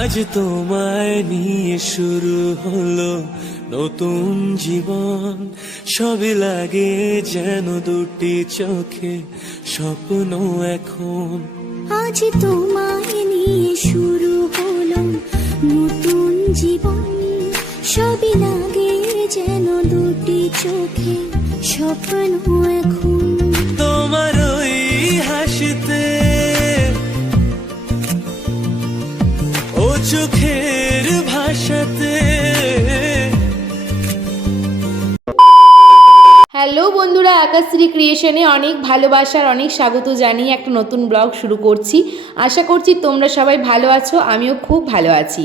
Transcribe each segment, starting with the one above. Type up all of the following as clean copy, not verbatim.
আজ তোমায় নিয়ে শুরু হলো নতুন জীবন, সবই লাগে যেন দুটি চোখে স্বপ্ন এখন। আজ তোমায় নিয়ে শুরু হলো নতুন জীবন, সবই লাগে যেন দুটি চোখে স্বপ্ন এখন। তোমার ওই হাসিতে ও চোখের ভাষাতে। হ্যালো বন্ধুরা, আকাশশ্রী ক্রিয়েশনে অনেক ভালোবাসার অনেক স্বাগত জানিয়ে একটা নতুন ব্লগ শুরু করছি। আশা করছি তোমরা সবাই ভালো আছো, আমিও খুব ভালো আছি।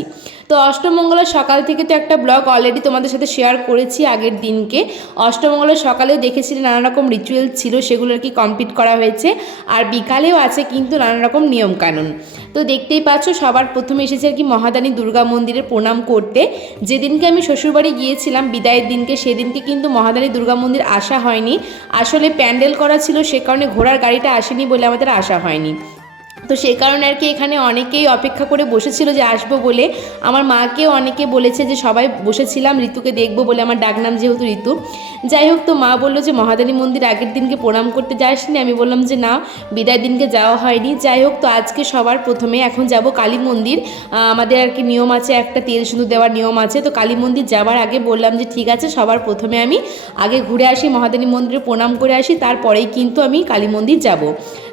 তো অষ্টমঙ্গলার সকাল থেকে তো একটা ব্লগ অলরেডি তোমাদের সাথে শেয়ার করেছি আগের দিনকে। অষ্টমঙ্গলার সকালেও দেখেছিলে নানা রকম রিচুয়াল ছিল, সেগুলো আর কি কমপ্লিট করা হয়েছে। আর বিকালেও আছে কিন্তু নানা রকম নিয়মকানুন। তো দেখতেই পাচ্ছ সবার প্রথমে এসেছে আর কি মহাদানী দুর্গা মন্দিরে প্রণাম করতে। যেদিনকে আমি শ্বশুরবাড়ি গিয়েছিলাম বিদায়ের দিনকে, সেদিনকে কিন্তু মহাদানী দুর্গা মন্দির আসা হয়নি। আসলে প্যান্ডেল করা ছিল, সে কারণে ঘোড়ার গাড়িটা আসেনি বলে আমাদের আসা হয়নি। তো সেই কারণে আর কি এখানে অনেকেই অপেক্ষা করে বসেছিল যে আসবো বলে। আমার মাকেও অনেকে বলেছে যে সবাই বসেছিলাম ঋতুকে দেখবো বলে, আমার ডাকনাম যেহেতু ঋতু। যাই হোক, তো মা বললো যে মহাদানী মন্দির আগের দিনকে প্রণাম করতে যাসনি? আমি বললাম যে না, বিদায়ের দিনকে যাওয়া হয়নি। যাই হোক, তো আজকে সবার প্রথমে এখন যাব কালী মন্দির। আমাদের আর কি নিয়ম আছে, একটা তেল সিঁদুর দেওয়ার নিয়ম আছে। তো কালী মন্দির যাওয়ার আগে বললাম যে ঠিক আছে, সবার প্রথমে আমি আগে ঘুরে আসি, মহাদানী মন্দিরে প্রণাম করে আসি, তারপরেই কিন্তু আমি কালী মন্দির যাব।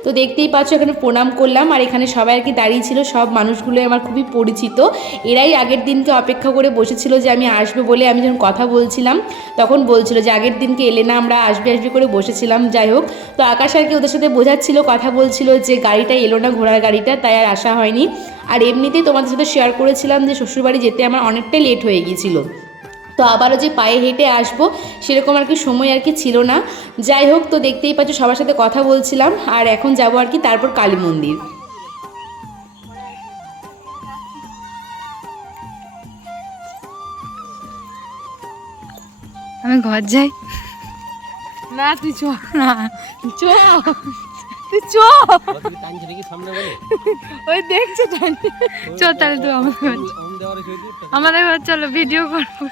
তো দেখতেই পাচ্ছ এখানে প্রণাম করলাম, আর এখানে সবাই আর কি দাঁড়িয়ে ছিল, সব মানুষগুলোই আমার খুবই পরিচিত। এরাই আগের দিনকে অপেক্ষা করে বসেছিল যে আমি আসবো বলে। আমি যখন কথা বলছিলাম তখন বলছিল যে আগের দিনকে এলে না, আমরা আসবে আসবে করে বসেছিলাম। যাই হোক, তো আকাশ আর কি ওদের সাথে বোঝাচ্ছিল, কথা বলছিল যে গাড়িটা এলো না, ঘোড়ার গাড়িটা, তাই আর আসা হয়নি। আর এমনিতেই তোমাদের সাথে শেয়ার করেছিলাম যে শ্বশুরবাড়ি যেতে আমার অনেকটাই লেট হয়ে গিয়েছিলো। তো আবারও যে পায়ে হেঁটে আসবো সেরকম আর কি সময় আর কি ছিল না। যাই হোক, তো দেখতেই পাচ্ছ সবার সাথে কথা বলছিলাম, আর এখন যাব আর কি তারপর কালী মন্দির। আমি ঘর যাই না, তুই চ না, চ তুই চ, ওই দেখছে চ, তাহলে তুই আমাদের ঘর চলো, ভিডিও করবো।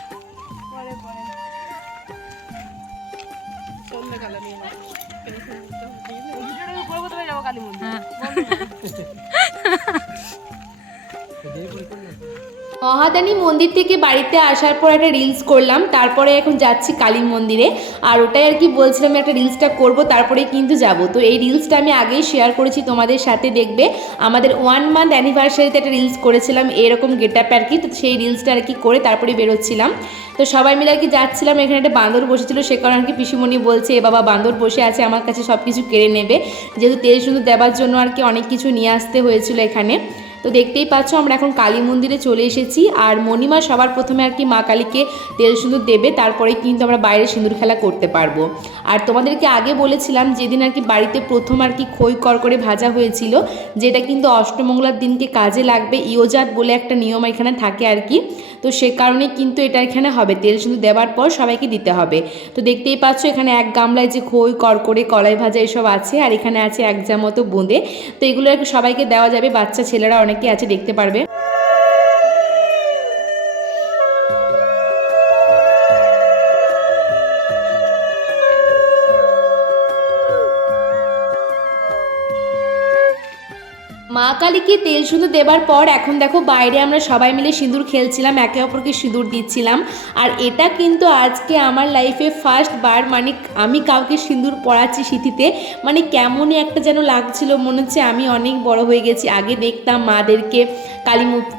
মহাদানী মন্দির থেকে বাড়িতে আসার পর একটা রিলস করলাম, তারপরে এখন যাচ্ছি কালী মন্দিরে। আর ওটাই আর কি বলছিলাম, একটা রিলসটা করব তারপরে কিন্তু যাব। তো এই রিলসটা আমি আগেই শেয়ার করেছি তোমাদের সাথে, দেখবে আমাদের 1 মান্থ অ্যানিভার্সারিতে একটা রিলস করেছিলাম এরকম গেট আপ আর কি। তো সেই রিলসটা আর কি করে তারপরে বেরোচ্ছিলাম। তো সবাই মিলে আর কি যাচ্ছিলাম, এখানে একটা বান্দর বসেছিল, সে কারণে আর কি পিসিমণি বলছে এ বাবা বান্দর বসে আছে, আমার কাছে সব কিছু কেড়ে নেবে। যেহেতু তেল সিঁদুর দেওয়ার জন্য আর কি অনেক কিছু নিয়ে আসতে হয়েছিল এখানে। তো দেখতেই পাচ্ছ আমরা এখন কালী মন্দিরে চলে এসেছি। আর মণিমা সবার প্রথমে আর কি মা কালীকে তেল সিঁদুর দেবে, তারপরে কিন্তু আমরা বাইরে সিঁদুর খেলা করতে পারবো। আর তোমাদেরকে আগে বলেছিলাম যেদিন আর কি বাড়িতে প্রথম আর কি খই করে ভাজা হয়েছিল, যেটা কিন্তু অষ্টমঙ্গলার দিনকে কাজে লাগবে, ইয়োজাত বলে একটা নিয়ম এখানে থাকে আর কি। তো সে কারণে কিন্তু এটা এখানে হবে, তেল সিঁদুর দেওয়ার পর সবাইকে দিতে হবে। তো দেখতেই পাচ্ছ এখানে এক গামলায় যে খই করে কলাই ভাজা এসব আছে, আর এখানে আছে 1 যা মতো বোঁদে। তো এগুলো আর কি সবাইকে দেওয়া যাবে, বাচ্চা ছেলেরা অনেকে আছে, দেখতে পারবে। মা কালীকে তেল সিঁদুর দেবার পর এখন দেখো বাইরে আমরা সবাই মিলে সিঁদুর খেলছিলাম, একে অপরকে সিঁদুর দিচ্ছিলাম। আর এটা কিন্তু আজকে আমার লাইফে ফার্স্ট বার, মানে আমি কাউকে সিঁদুর পরাচ্ছি সিঁথিতে। মানে কেমনই একটা যেন লাগছিল, মনে হচ্ছে আমি অনেক বড় হয়ে গেছি। আগে দেখতাম মাদেরকে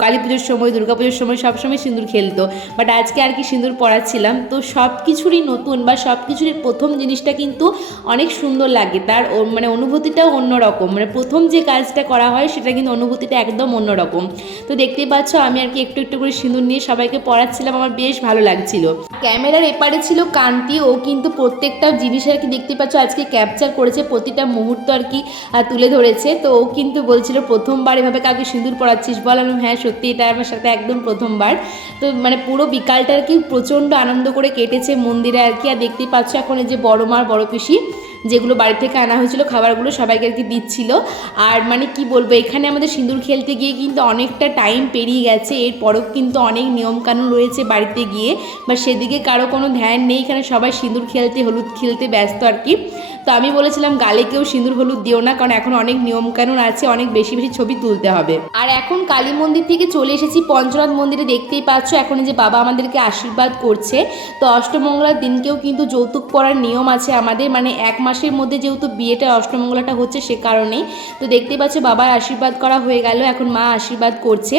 কালী পুজোর সময়, দুর্গা পুজোর সময় সবসময় সিঁদুর খেলতো, বাট আজকে আর কি সিঁদুর পরাচ্ছিলাম। তো সব কিছুরই নতুন বা সব কিছুরই প্রথম জিনিসটা কিন্তু অনেক সুন্দর লাগে, তার মানে অনুভূতিটাও অন্যরকম। মানে প্রথম যে কাজটা করা হয় সেটা কিন্তু অনুভূতিটা একদম অন্যরকম। তো দেখতেই পাচ্ছ আমি আর কি একটু একটু করে সিঁদুর নিয়ে সবাইকে পরাচ্ছিলাম, আমার বেশ ভালো লাগছিল। ক্যামেরার এপারে ছিল কান্তি, ও কিন্তু প্রত্যেকটা জিনিস আর কি দেখতে পাচ্ছ আজকে ক্যাপচার করেছে, প্রতিটা মুহূর্ত আর কি তুলে ধরেছে। তো ও কিন্তু বলছিল প্রথমবার এভাবে কাউকে সিঁদুর পরাচ্ছিস? বললাম হ্যাঁ সত্যি, এটা আমার সাথে একদম প্রথমবার। তো মানে পুরো বিকালটা আর কি প্রচণ্ড আনন্দ করে কেটেছে মন্দিরে আর কি। আর দেখতেই পাচ্ছ এখন এই যে বড় মা বড় পিসি যেগুলো বাড়ি থেকে আনা হয়েছিল খাবারগুলো সবাইকে আর কি দিচ্ছিল। আর মানে কি বলবো, এখানে আমাদের সিঁদুর খেলতে গিয়ে কিন্তু অনেকটা টাইম পেরিয়ে গেছে, এরপরেও কিন্তু অনেক নিয়মকানুন রয়েছে বাড়িতে গিয়ে, বা সেদিকে কারো কোনো ধ্যান নেই, এখানে সবাই সিঁদুর খেলতে হলুদ খেলতে ব্যস্ত আর কি। তো আমি বলেছিলাম গালে কেউ সিঁদুর হলুদ দিও না, কারণ এখন অনেক নিয়মকানুন আছে, অনেক বেশি বেশি ছবি তুলতে হবে। আর এখন কালী মন্দির থেকে চলে এসেছি পঞ্চনাথ মন্দিরে, দেখতেই পাচ্ছ এখন যে বাবা আমাদেরকে আশীর্বাদ করছে। তো অষ্টমঙ্গলার দিনকেও কিন্তু যৌতুক পড়ার নিয়ম আছে আমাদের, মানে 1 মাসের মধ্যে যেহেতু বিয়েটা অষ্টমঙ্গলাটা হচ্ছে সে কারণেই। তো দেখতেই পাচ্ছ বাবার আশীর্বাদ করা হয়ে গেল, এখন মা আশীর্বাদ করছে।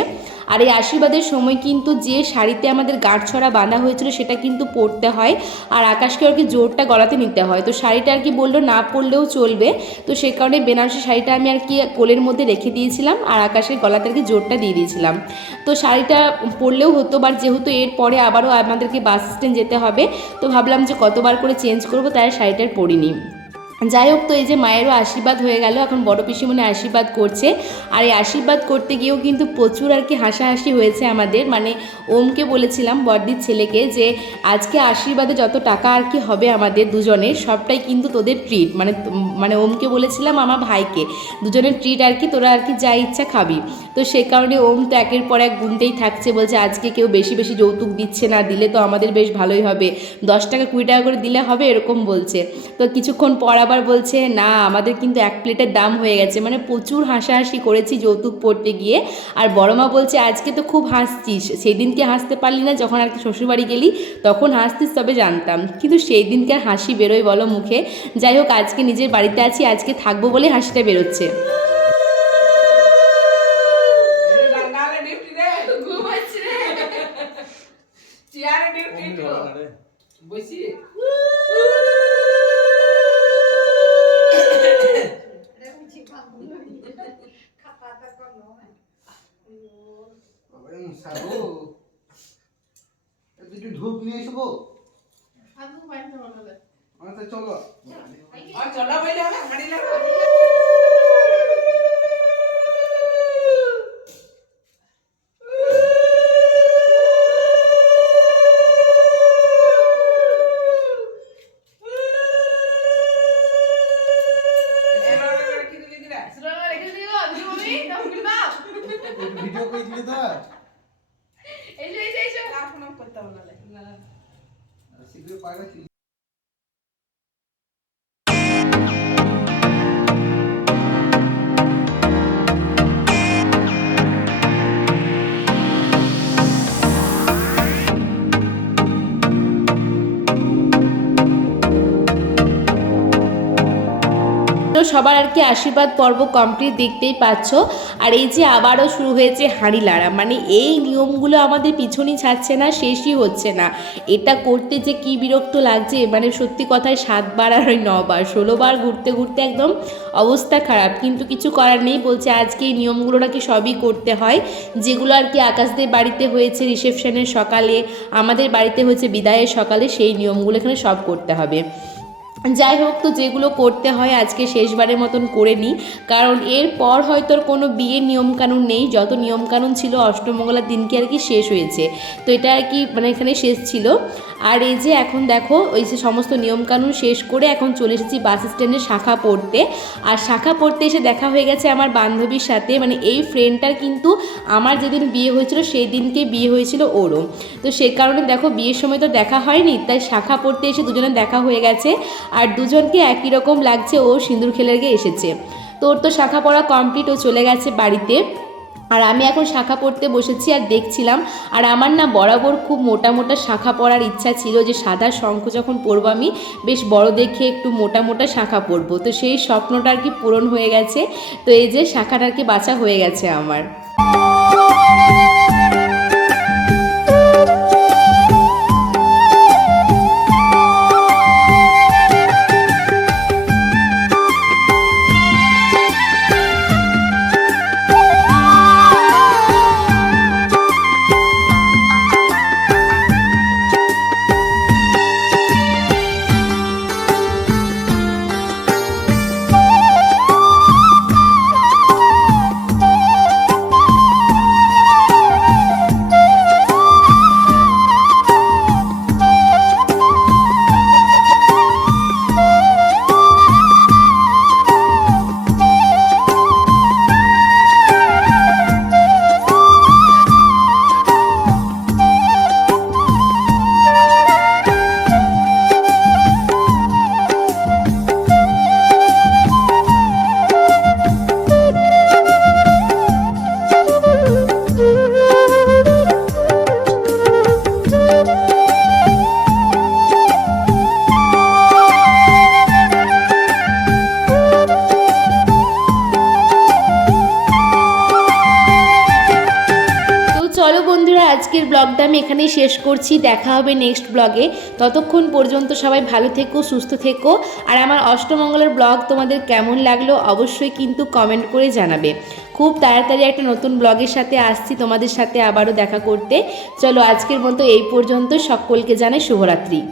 আর এই আশীর্বাদের সময় কিন্তু যে শাড়িতে আমাদের গাঁটছড়া বাঁধা হয়েছিল সেটা কিন্তু পরতে হয়, আর আকাশকে আর কি জোরটা গলাতে নিতে হয়। তো শাড়িটা আর কি বললো না পরলেও চলবে, তো সে কারণে বেনারসি শাড়িটা আমি আর কি কোলের মধ্যে রেখে দিয়েছিলাম, আর আকাশের গলাতে আর কি জোরটা দিয়ে দিয়েছিলাম। তো শাড়িটা পরলেও হতো, বাট যেহেতু এরপরে আবারও আমাদেরকে বাস স্ট্যান্ড যেতে হবে, তো ভাবলাম যে কতবার করে চেঞ্জ করবো, তাই শাড়িটার পরিনি। যাই হোক, তো এই যে মায়েরও আশীর্বাদ হয়ে গেল, এখন বড় পিসিমণি আশীর্বাদ করছে। আর এই আশীর্বাদ করতে গিয়েও কিন্তু প্রচুর আর কি হাসাহাসি হয়েছে আমাদের, মানে ওমকে বলেছিলাম বড়দির ছেলেকে যে আজকে আশীর্বাদে যত টাকা আর কি হবে আমাদের দুজনের সবটাই কিন্তু তোদের ট্রিট, মানে ওমকে বলেছিলাম আমার ভাইকে দুজনের ট্রিট আর কি, তোরা আর কি যা ইচ্ছা খাবি। তো সে কারণে ওম তো একের পর এক গুনতেই থাকছে, বলছে আজকে কেউ বেশি বেশি যৌতুক দিচ্ছে না, দিলে তো আমাদের বেশ ভালোই হবে, 10 টাকা 20 টাকা করে দিলে হবে, এরকম বলছে। তো কিছুক্ষণ পর আবার বলছে না আমাদের কিন্তু 1 প্লেটের দাম হয়ে গেছে, মানে প্রচুর হাসাহাসি করেছি যৌতুক পড়তে গিয়ে। আর বড় মা বলছে আজকে তো খুব হাসছিস, সেই দিনকে হাসতে পারলি না যখন আর কি শ্বশুরবাড়ি গেলি, তখন হাসতিস তবে জানতাম, কিন্তু সেই দিনকে আর হাসি বেরোয় বলো মুখে। যাই হোক, আজকে নিজের বাড়িতে আছি, আজকে থাকবো বলে হাসিটা বেরোচ্ছে। ধূপ নিয়ে এসবো, আচ্ছা চলো চলো বাইরে হবে হাঁড়ি লাগবে। ভিডিও করে দিলে তো এই এখন করতে হবে না শীঘ্রই পায়রা। সবার আর কি আশীর্বাদ পর্ব কমপ্লিট, দেখতেই পাচ্ছ। আর এই যে আবারও শুরু হয়েছে হাঁড়ি লাড়া, মানে এই নিয়মগুলো আমাদের পিছনই ছাড়ছে না, শেষই হচ্ছে না। এটা করতে যে কি বিরক্ত লাগছে, মানে সত্যি কথায় 7 বার আর 9 বার 16 বার ঘুরতে ঘুরতে একদম অবস্থা খারাপ, কিন্তু কিছু করার নেই। বলছে আজকে এই নিয়মগুলো নাকি সবই করতে হয়, যেগুলো আর কি আকাশদের বাড়িতে হয়েছে রিসেপশনের সকালে, আমাদের বাড়িতে হয়েছে বিদায়ের সকালে, সেই নিয়মগুলো এখানে সব করতে হবে। যাই হোক, তো যেগুলো করতে হয় আজকে শেষবারের মতন করে নিই, কারণ এরপর হয়তো আর কোনো বিয়ের নিয়মকানুন নেই, যত নিয়মকানুন ছিল অষ্টমঙ্গলার দিনকে আর কি শেষ হয়েছে। তো এটা আর কি মানে এখানে শেষ ছিল। আর এই যে এখন দেখো ওই যে সমস্ত নিয়মকানুন শেষ করে এখন চলে এসেছি বাস স্ট্যান্ডে শাখা পড়তে। আর শাখা পড়তে এসে দেখা হয়ে গেছে আমার বান্ধবীর সাথে, মানে এই ফ্রেন্ডটার কিন্তু আমার যেদিন বিয়ে হয়েছিল সেই দিনকে বিয়ে হয়েছিল ওরও। তো সে কারণে দেখো বিয়ের সময় তো দেখা হয়নি, তাই শাখা পড়তে এসে দুজনের দেখা হয়ে গেছে। আর দুজনকে একই রকম লাগছে, ও সিঁদুর খেলে গিয়ে এসেছে। তো ওর তো শাখা পড়া কমপ্লিট, ও চলে গেছে বাড়িতে। আর আমি এখন শাখা পড়তে বসেছি আর দেখছিলাম। আর আমার না বরাবর খুব মোটা মোটা শাখা পরার ইচ্ছা ছিল, যে সাদা শঙ্খ যখন পরবো আমি বেশ বড় দেখে একটু মোটা মোটা শাখা পরবো। তো সেই স্বপ্নটা আর কি পূরণ হয়ে গেছে। তো এই যে শাখাটা আর কি বাছা হয়ে গেছে আমার। আজকের ব্লগটা আমি এখানেই শেষ করছি। দেখা হবে নেক্সট ব্লগে। ততক্ষণ পর্যন্ত সবাই ভালো থেকো, সুস্থ থেকো। আর আমার অষ্টমঙ্গলার ব্লগ তোমাদের কেমন লাগলো অবশ্যই কিন্তু কমেন্ট করে জানাবে। খুব তাড়াতাড়ি একটা নতুন ব্লগের সাথে আসছি তোমাদের সাথে আবারও দেখা করতে। চলো আজকের মতো এই পর্যন্ত, সকলকে জানাই শুভরাত্রি।